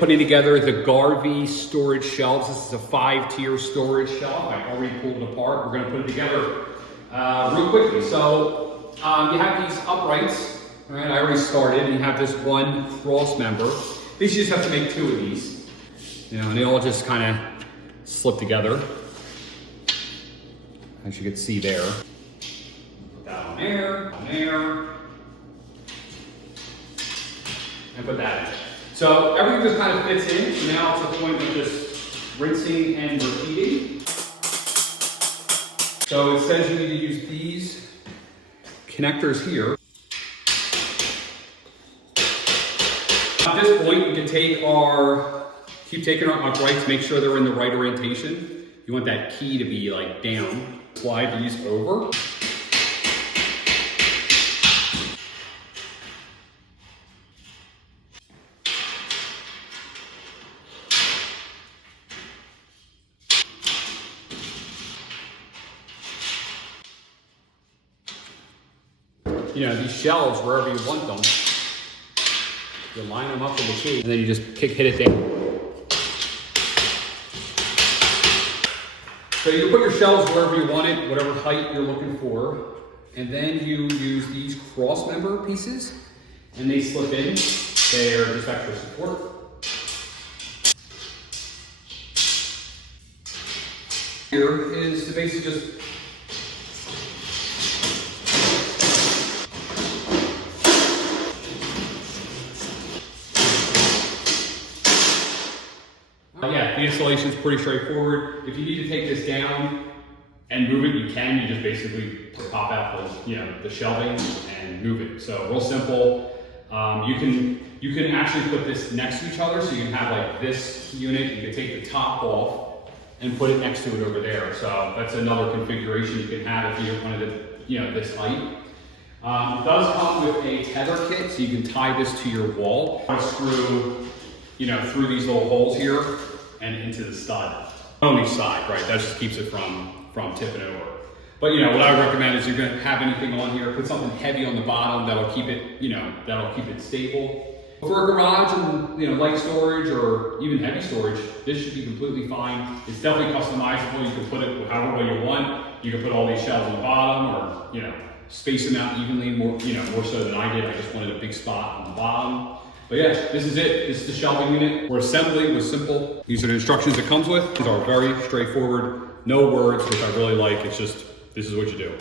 putting together the Garvee storage shelves. This is a 5-tier storage shelf. I already pulled it apart. We're gonna put it together real quickly. So you have these uprights, right? I already started, and you have this one cross member. You just have to make 2 of these, and they all just kind of slip together, as you can see there. Put that on there, and put that in. So everything just kind of fits in. So now it's a point of just rinsing and repeating. So it says you need to use these connectors here. At this point, you can keep taking our uprights, make sure they're in the right orientation. You want that key to be like down. Slide these over. These shelves, wherever you want them, you line them up with the key, and then you just hit it down. So you put your shelves wherever you want it, whatever height you're looking for, and then you use these cross member pieces, and they slip in. They're just extra support. Here is to basically just the installation is pretty straightforward. If you need to take this down and move it, you can. You just basically pop out the shelving and move it. So real simple. You can actually put this next to each other, so you can have like this unit. You can take the top off and put it next to it over there. So that's another configuration you can have if you wanted to, this height. It does come with a tether kit, so you can tie this to your wall. Screw, through these little holes here and into the stud on each side, right? That just keeps it from tipping over. But what I would recommend is you're gonna have anything on here, put something heavy on the bottom that'll keep it, that'll keep it stable. For a garage and light storage or even heavy storage, this should be completely fine. It's definitely customizable. You can put it however way you want. You can put all these shelves on the bottom, or space them out evenly, more so than I did. I just wanted a big spot on the bottom. But yeah, this is it. This is the shelving unit. Our assembly was simple. These are the instructions it comes with. These are very straightforward, no words, which I really like. It's just, this is what you do.